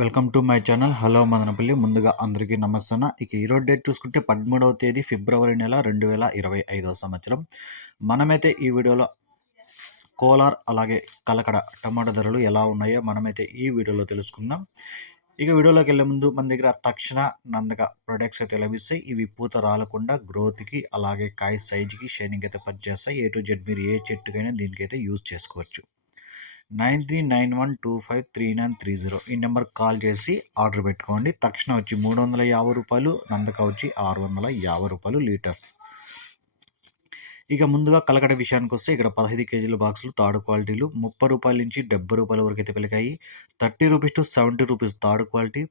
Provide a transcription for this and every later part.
Welcome to my channel. Hello Madanapalle. ముందుగా అందరికీ నమస్తాన ఇక ఈరోజు డేట్ చూసుకుంటే పదమూడవ తేదీ ఫిబ్రవరి నెల రెండు వేల ఇరవై ఐదవ సంవత్సరం. మనమైతే ఈ వీడియోలో కోలార్ అలాగే కలకడ టమాటా ధరలు ఎలా ఉన్నాయో మనమైతే ఈ వీడియోలో తెలుసుకుందాం. ఇక వీడియోలోకి వెళ్ళే ముందు మన దగ్గర తక్షణ నందక ప్రొడక్ట్స్ అయితే లభిస్తాయి. ఇవి పూత రాలకుండా గ్రోత్కి అలాగే కాయ సైజుకి షైనింగ్ అయితే పనిచేస్తాయి. ఏ టు జెడ్ మీరు ఏ చెట్టుకైనా దీనికైతే యూజ్ చేసుకోవచ్చు. Nine three nine one two five three nine three zero ఈ నెంబర్కి కాల్ చేసి ఆర్డర్ పెట్టుకోండి. తక్షణ వచ్చి మూడు వందల యాభై రూపాయలు నందక వచ్చి ఆరు వందల యాభై రూపాయలు లీటర్స్. ఇక ముందుగా కలకడ విషయానికి వస్తే ఇక్కడ పదహైదు కేజీల బాక్సులు తాడు క్వాలిటీలు ముప్పై రూపాయల నుంచి డెబ్బై రూపాయల వరకు అయితే పెరిగాయి thirty rupees to seventy rupees third quality.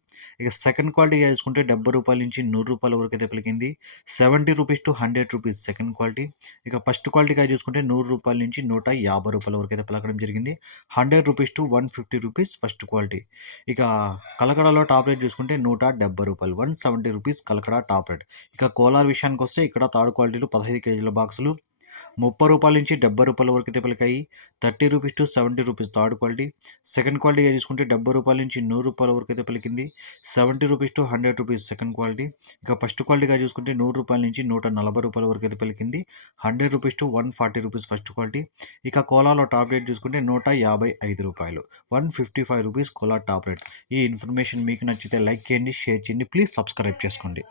ఇక సెకండ్ క్వాలిటీ చూసుకుంటే డెబ్బై రూపాయల నుంచి నూరు రూపాయల వరకు అయితే పెరిగింది seventy rupees to hundred rupees second quality. ఇక ఫస్ట్ క్వాలిటీగా చూసుకుంటే నూరు రూపాయల నుంచి నూట యాభై రూపాయల వరకు అయితే పలకడం జరిగింది. Hundred rupees to one fifty rupees first quality. ఇక కలకడలో టాప్ రేట్ చూసుకుంటే నూట డెబ్బై రూపాయలు one seventy rupees Kalakada top rate. ఇక కోలార్ విషయానికి వస్తే ఇక్కడ థర్డ్ క్వాలిటీలు పదహైదు కేజీల బాక్సులు ముప్పై రూపాయల నుంచి డెబ్బై రూపాయల వరకు అయితే పలికాయి thirty rupees to seventy rupees third quality. Second క్వాలిటీగా చూసుకుంటే డెబ్బై రూపాయల నుంచి నూరు రూపాయల వరకు అయితే పలికింది seventy rupees to hundred rupees second quality. ఇక ఫస్ట్ క్వాలిటీగా చూసుకుంటే నూరు రూపాయల నుంచి నూట నలభై రూపాయల వరకు అయితే పలికింది hundred rupees to one forty rupees first quality. ఇక కోలాలో టాప్ రేట్ చూసుకుంటే నూట యాభై ఐదు రూపాయలు. One fifty five rupees Kolar top rate. ఈ ఇన్ఫర్మేషన్ మీకు నచ్చితే లైక్ చేయండి షేర్ చేయండి ప్లీజ్ సబ్స్క్రైబ్ చేసుకోండి.